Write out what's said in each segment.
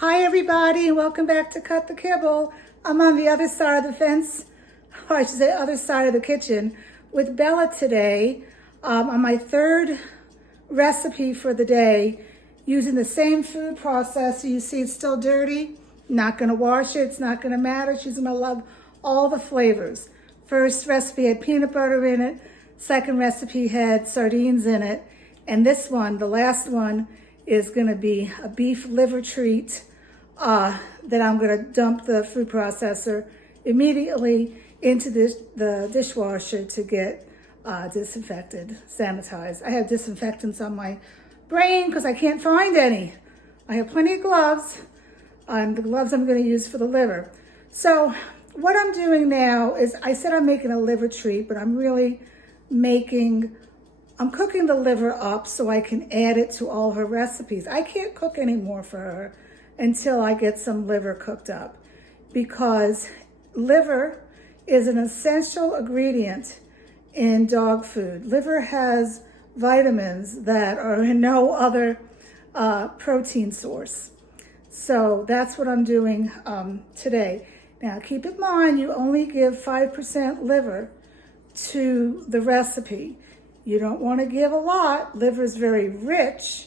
Hi everybody, and welcome back to Cut the Kibble. I'm on the other side of the fence, or I should say other side of the kitchen, with Bella today on my third recipe for the day, using the same food processor. You see it's still dirty, not gonna wash it, it's not gonna matter. She's gonna love all the flavors. First recipe had peanut butter in it, second recipe had sardines in it, and this one, the last one, is gonna be a beef liver treat that I'm gonna dump the food processor immediately into the dishwasher to get disinfected, sanitized. I have disinfectants on my brain because I can't find any. I have plenty of gloves, the gloves I'm gonna use for the liver. So what I'm doing now is, I said I'm making a liver treat, but I'm really I'm cooking the liver up so I can add it to all her recipes. I can't cook anymore for her until I get some liver cooked up, because liver is an essential ingredient in dog food. Liver has vitamins that are in no other protein source. So that's what I'm doing today. Now keep in mind, you only give 5% liver to the recipe. You don't want to give a lot. Liver is very rich,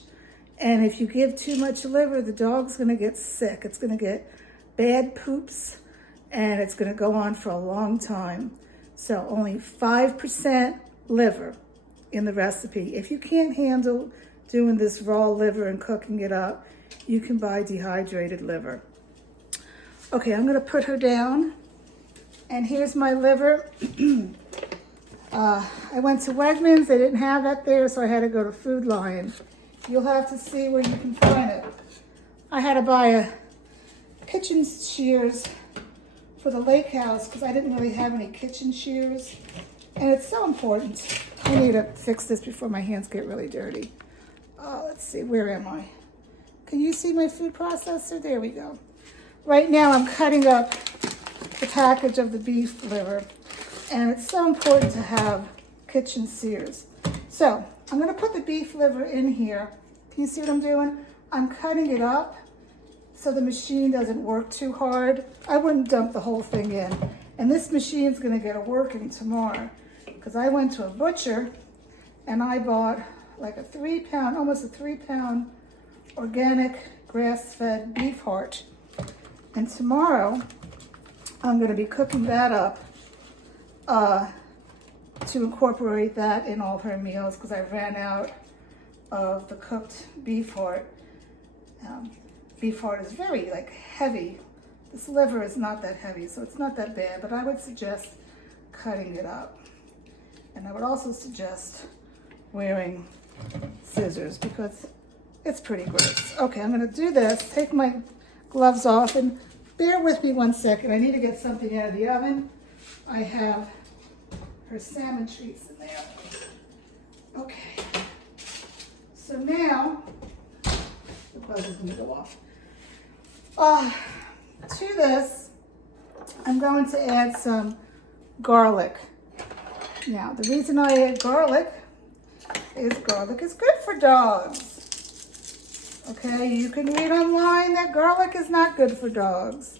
and if you give too much liver, the dog's going to get sick. It's going to get bad poops, and it's going to go on for a long time. So only 5% liver in the recipe. If you can't handle doing this raw liver and cooking it up, you can buy dehydrated liver. Okay, I'm going to put her down, and here's my liver. I went to Wegmans, they didn't have that there, so I had to go to Food Lion. You'll have to see where you can find it. I had to buy a kitchen shears for the lake house because I didn't really have any kitchen shears. And it's so important. I need to fix this before my hands get really dirty. Let's see, where am I? Can you see my food processor? There we go. Right now I'm cutting up the package of the beef liver. And it's so important to have kitchen shears. So I'm gonna put the beef liver in here. Can you see what I'm doing? I'm cutting it up so the machine doesn't work too hard. I wouldn't dump the whole thing in. And this machine's gonna get it working tomorrow, because I went to a butcher and I bought like a 3-pound, almost a 3-pound organic grass-fed beef heart. And tomorrow I'm gonna be cooking that up to incorporate that in all her meals, because I ran out of the cooked beef heart. Beef heart is very heavy. This liver is not that heavy, so it's not that bad, but I would suggest cutting it up. And I would also suggest wearing scissors because it's pretty gross. Okay, I'm gonna do this, take my gloves off, and bear with me 1 second. I need to get something out of the oven. I have her salmon treats in there. Okay. So now, the buzzer's gonna go off. To this, I'm going to add some garlic. Now, the reason I add garlic is good for dogs. Okay, you can read online that garlic is not good for dogs.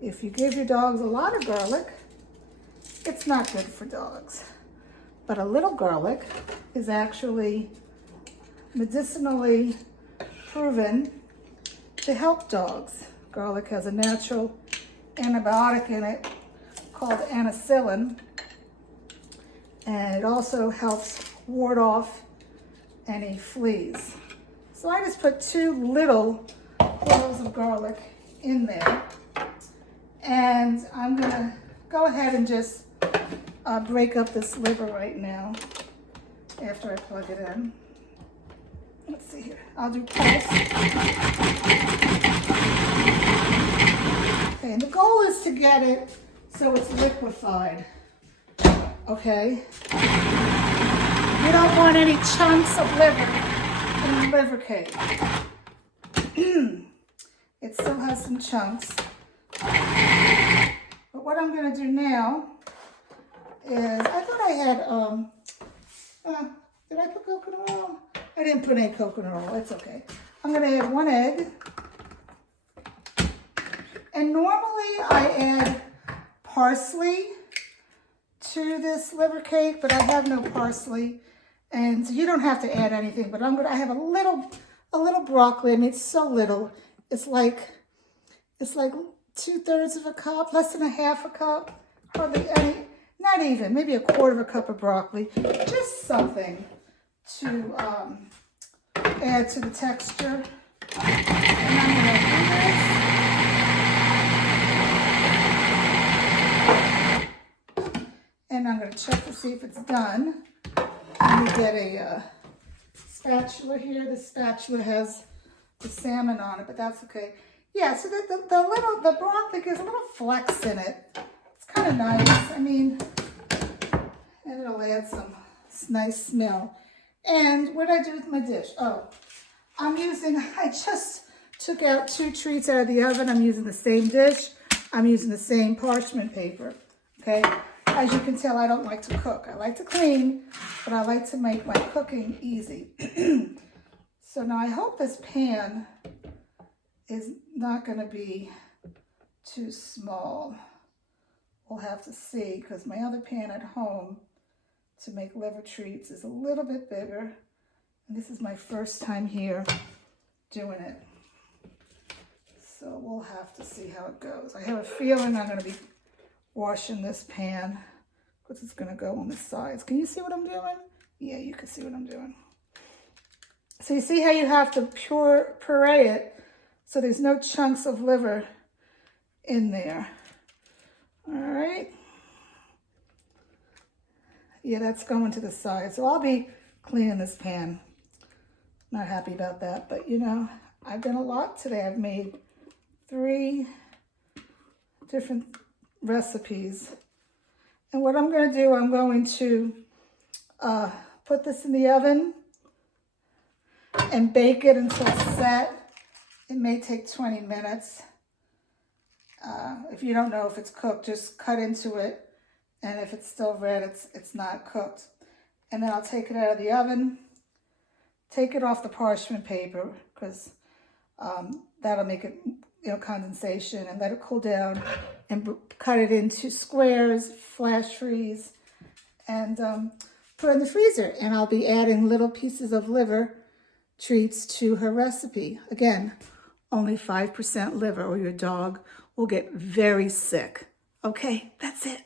If you give your dogs a lot of garlic, it's not good for dogs. But a little garlic is actually medicinally proven to help dogs. Garlic has a natural antibiotic in it called anicillin, and it also helps ward off any fleas. So I just put 2 little cloves of garlic in there, and I'm gonna go ahead and just break up this liver right now after I plug it in. Let's see here. I'll do pulse. Okay, and the goal is to get it so it's liquefied. Okay? You don't want any chunks of liver in the liver cake. It still has some chunks. But what I'm gonna do now is, I thought I had, did I put coconut oil? I didn't put any coconut oil, it's okay. I'm gonna add 1 egg. And normally I add parsley to this liver cake, but I have no parsley. And you don't have to add anything, but I have a little broccoli. I mean, it's so little. It's like 2/3 of a cup, less than a half a cup, hardly any, not even, maybe a 1/4 of a cup of broccoli. Just something to add to the texture. And I'm gonna do this. And I'm gonna check to see if it's done. Let me get a spatula here. The spatula has the salmon on it, but that's okay. Yeah, so the broccoli gives a little flex in it. It's kind of nice. I mean, and it'll add some nice smell. And what did I do with my dish? Oh, I just took out 2 treats out of the oven. I'm using the same dish. I'm using the same parchment paper, okay? As you can tell, I don't like to cook. I like to clean, but I like to make my cooking easy. So now I hope this pan is not going to be too small. We'll have to see, because my other pan at home to make liver treats is a little bit bigger. And this is my first time here doing it. So we'll have to see how it goes. I have a feeling I'm going to be washing this pan because it's going to go on the sides. Can you see what I'm doing? Yeah, you can see what I'm doing. So you see how you have to puree it so there's no chunks of liver in there. All right. Yeah, that's going to the side. So I'll be cleaning this pan. Not happy about that, but you know, I've done a lot today. I've made 3 different recipes. And what I'm going to do, I'm going to put this in the oven and bake it until it's set. It may take 20 minutes. If you don't know if it's cooked, just cut into it. And if it's still red, it's not cooked. And then I'll take it out of the oven, take it off the parchment paper, because that'll make it, you know, condensation, and let it cool down, and cut it into squares, flash freeze, and put it in the freezer. And I'll be adding little pieces of liver treats to her recipe. Again, only 5% liver, or your dog will get very sick. Okay, that's it.